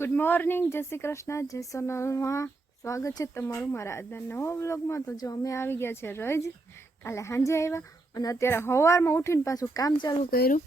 Good morning, જય શ્રી કૃષ્ણ, જય સોનલમાં સ્વાગત છે તમારું મારા આજના નવા વ્લોગમાં। તો જો અમે આવી ગયા છે રજ, કાલે સાંજે આવ્યા અને અત્યારે સવારમાં ઉઠીને પાછું કામ ચાલુ કર્યું।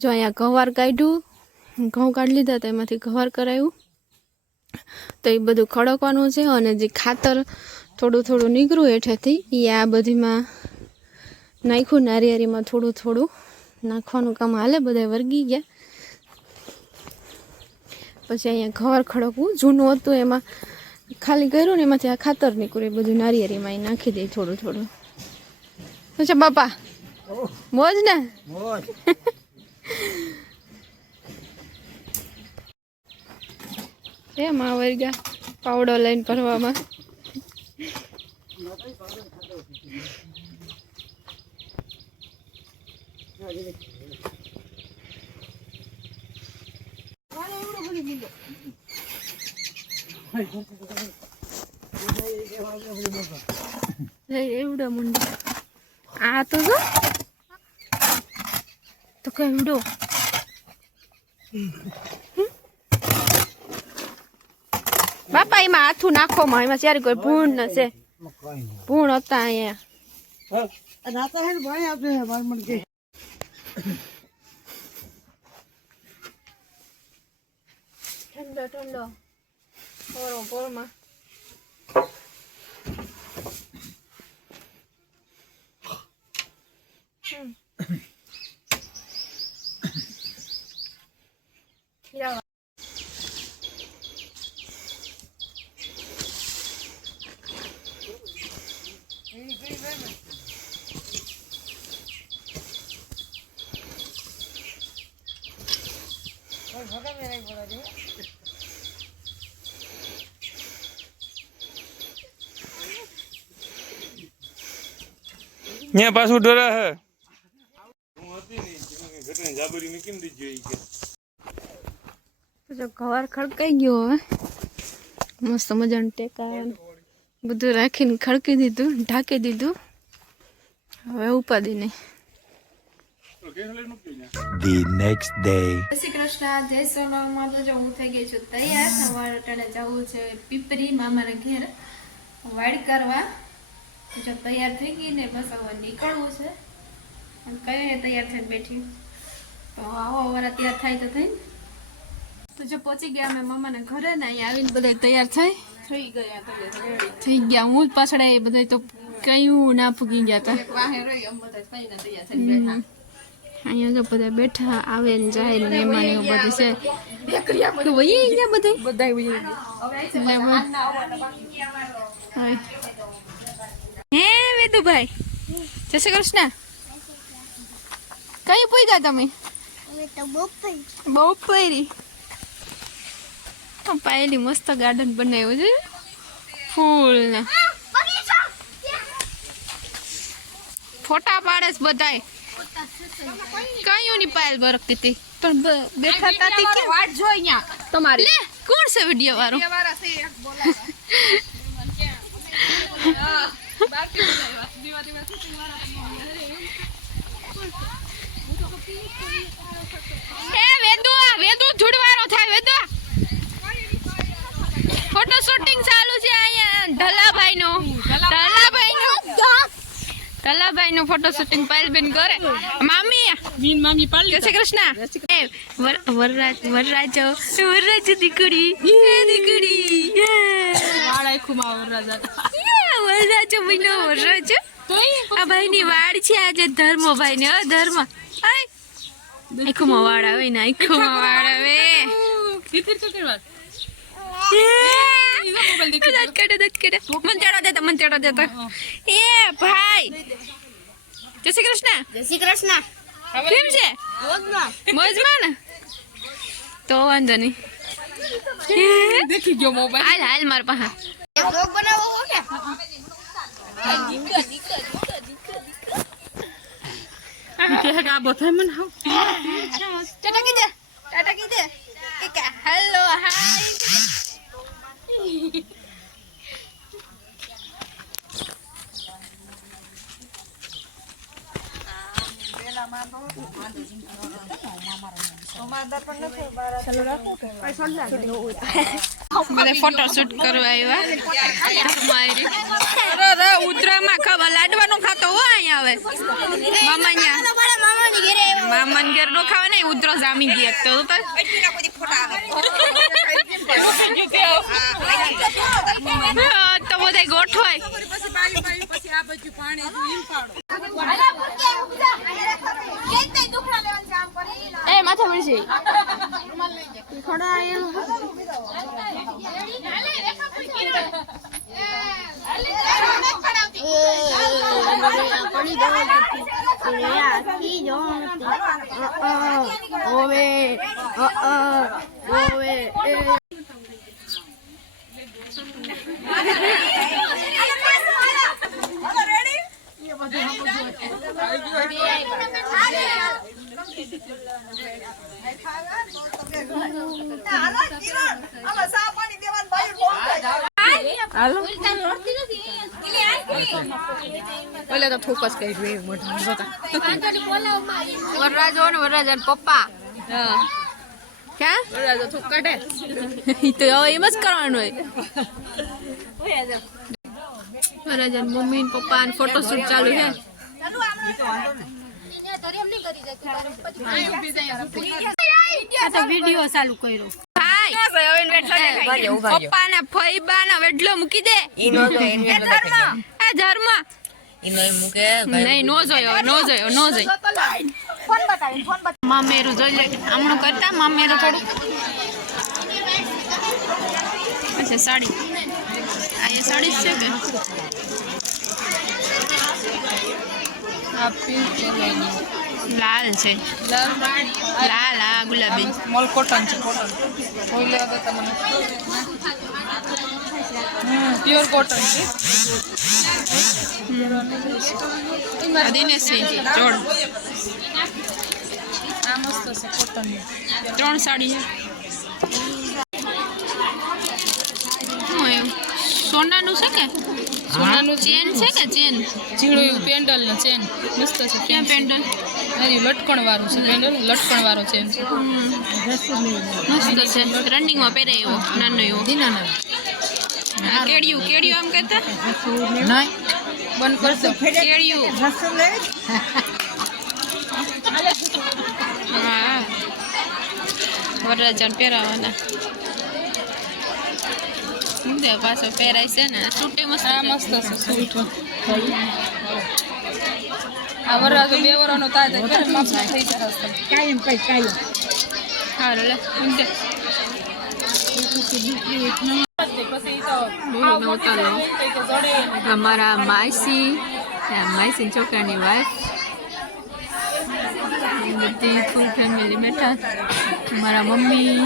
જો અહીંયા ગવાર કાઢ્યું, ઘઉં કાઢી લીધા તો એમાંથી ગવાર કરાવ્યું, તો એ બધું ખડકવાનું છે અને જે ખાતર થોડું થોડું નીકળ્યું હેઠેથી એ આ બધીમાં નાખ્યું, નારિયેરીમાં થોડું થોડું નાખવાનું કામ હાલે, બધા વર્ગી ગયા। પછી અહીંયા ઘર ખડકવું જૂનું હતું એમાં ખાલી કર્યું ને એમાંથી આ ખાતર નીકળ્યું, બધું નારિયેરીમાં નાખી દે થોડું થોડું। અચ્છા બાપા, મોજ ને? મોજ। એમાં વર્ગા પાવડો લઈને ભરવામાં। એવડો મુંડો આ તો જો તો કેવડો બાપા એમાં હાથું નાખો માં, એમાં ત્યારે કોઈ ભૂણ ન છે, ભૂણ હતા અહીંયા ઠંડો ઠંડો પોરો પોરમાં यहाँ पास डरा है જો ઘર ખડકાઈ ગયો હવે મસ્ત મજાનું ટેકા બધું રાખીને ખડકી દીધું, ઢાંકી દીધું, હવે ઉપાડી નહીં। The next day. જય શ્રી કૃષ્ણ, જય સોનલમાં। તો જો હું થઈ ગઈ છું તૈયાર, સવારે અટાણે જવું છે પીપરી મામાના ઘેર વાડ કરવા। જો તૈયાર થઈ ગઈ ને બસ હવે નીકળવું છે, કઈને તૈયાર થઈને બેઠી, તો આવો અમારા તૈયાર થાય તો થઈ। તો જો પહોંચી ગયા અમે મામાના ઘરે ને અહીંયા આવીને બધા તૈયાર થઈ ગયા। હું જ પાછળ એ બધા તો કયું ના ફૂગી ગયા હતા। અહીંયા જો બધા બેઠા આવે ને જાય ને એમાં એવું બધું છે, હે વેદુભાઈ, જય શ્રી કૃષ્ણ। કઈ પૂગ્યા તમે? બપોરી પાયેલી મસ્ત ગાર્ડન બનાવ્યું છે ફૂલ ને ફોટા પાડે છે બધાય, કયું ની પાયલ બરકતી હતી પણ બેઠા તાતી કે વાટ જો અહીંયા તમારી લે કોણ છે વિડિયો વાળો? એ વેદુ જોડવાનો થાય, વેદુ ફોટો શૂટિંગ ચાલુ છે અહીંયા ઢલાભાઈ નો ફોટો શૂટિંગ પાયલબેન કરે। મામી જય શ્રી કૃષ્ણ। વરરાજ દીકરી વરરાજ આ ભાઈ ની વાડ છે આજે, ધર્મ ભાઈ ને ધર્મ આખુમાં વાળ આવે ને આખુમાં વાળ આવે। મંતેડો દેતો એ ભાઈ। જય શ્રી કૃષ્ણ। જય શ્રી કૃષ્ણ। કેમ છે? મોજમાં ને? તો વાંધો નહીં, દેખી ગયો મોબાઈલ હાલ માર પાસે બ્લોગ બનાવો હો કે ટાટા કી દે કે હેલો હાય। બધા ફોટો શૂટ કરવા આવ્યા ઉતરામાં ખાવા લાડવાનું ખાતો હોય અહીંયા આવે મામા ઘેર નો ખાવા નહીં ઉતરો જામી ગયા તો બધા ગોઠવાય એ માથે પડશે ઓલે તો ફોકસ કરી વરરાજો ને વરરાજા પપ્પા ક્યાં વરરાજો થૂક કાઢે તો એમ જ કરવાનું હોય વરરાજા મમ્મી પપ્પા ને ફોટોશૂટ ચાલુ છે વિડીયો ચાલુ કર્યો પપ્પા ના ફઈબા ના વેડલો મૂકી દે ઝારમાં નહીં નો જોયો મામેરું જોઈ લે હમણું કરતા મામેરું થોડું અચ્છા સાડી આ સાડી છે કે લાલ છે લાલ આ ગુલાબી મોલ કોટન છે પ્યોર કોટન છે દિનેશી જોડ આ મસ્ત છે કોટન 3 સાડી છે સોનાનું છે કે સોનાનું ચેન છે કે ચેન ઝીણું એવું પેન્ડલ ને ચેન મસ્ત છે ક્યાં પેન્ડલ લટકણ વાળું છે પેન્ડલ લટકણ વાળો ચેન છે મસ્ત છે રનિંગમાં પહેરે એવો નાનો એવો કેડિયું આમ કહેતા નહીં બંધ કરશો કેડિયું હા વરરાજાને પહેરાવાના પાછો પહેરાય છે ને સૂટે મસ્ત આ મસ્ત છે સૂટ આ વરરાજો 2 વર્ષનો થાય તો માપ થઈ જશે કાયમ હારું લે અમારા માયસી છોકરાની વાઈફ બધી ફૂલ ફેમિલી બેઠા મારા મમ્મી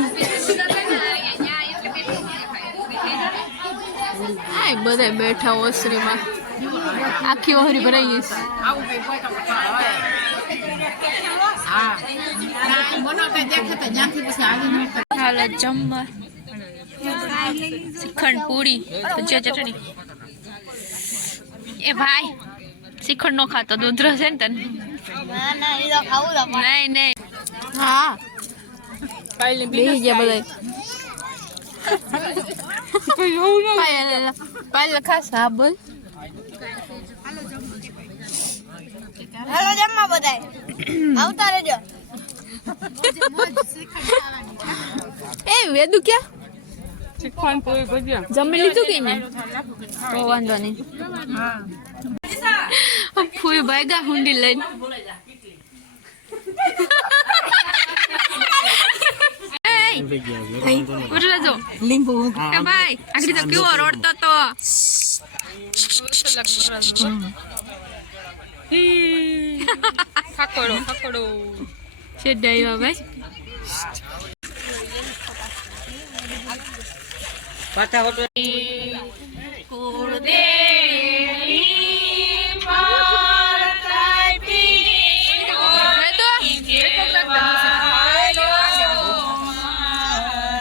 બધા બેઠા ઓસરીમાં આખી ઓહરી ભરાઈ ગઈ હાલો જમવા શ્રીખંડ પૂરી ભજીયા ચટણી એ ભાઈ શ્રીખંડ નો ખાતો દૂધ છે ને તને નહીં હા બેસી ગયા બધા પાયલ ખાસ હા બોલ હાલો જમવા બધાય આવતા રહેજો એ વેદુ ક્યાં શ્રીખંડ પૂરી ભજીયા જમી લીધું કે નહીં તો વાંધો નહીં ફૂઈ ભાગ્યા હુંડી લઈને લીંબુ ભાઈ આગળ તો કેવો રોડતો તો ખાકડો છે ડાયવા ભાઈ પાછા હોટલ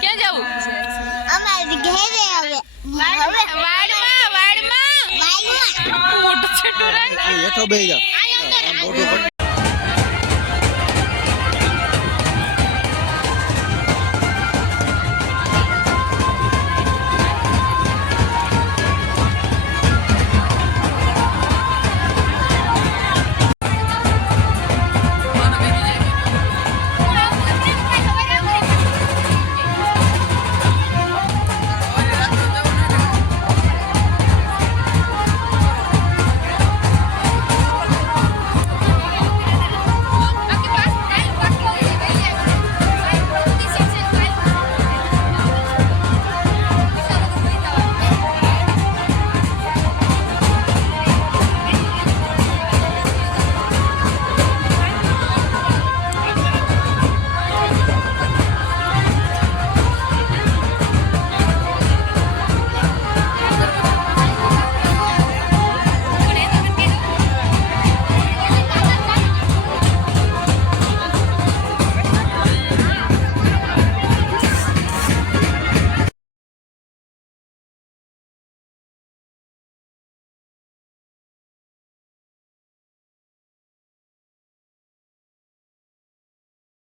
ક્યાં જવું અમારે ઘરે આવે વાડમાં મોટું છોટું હેઠો બેહી જા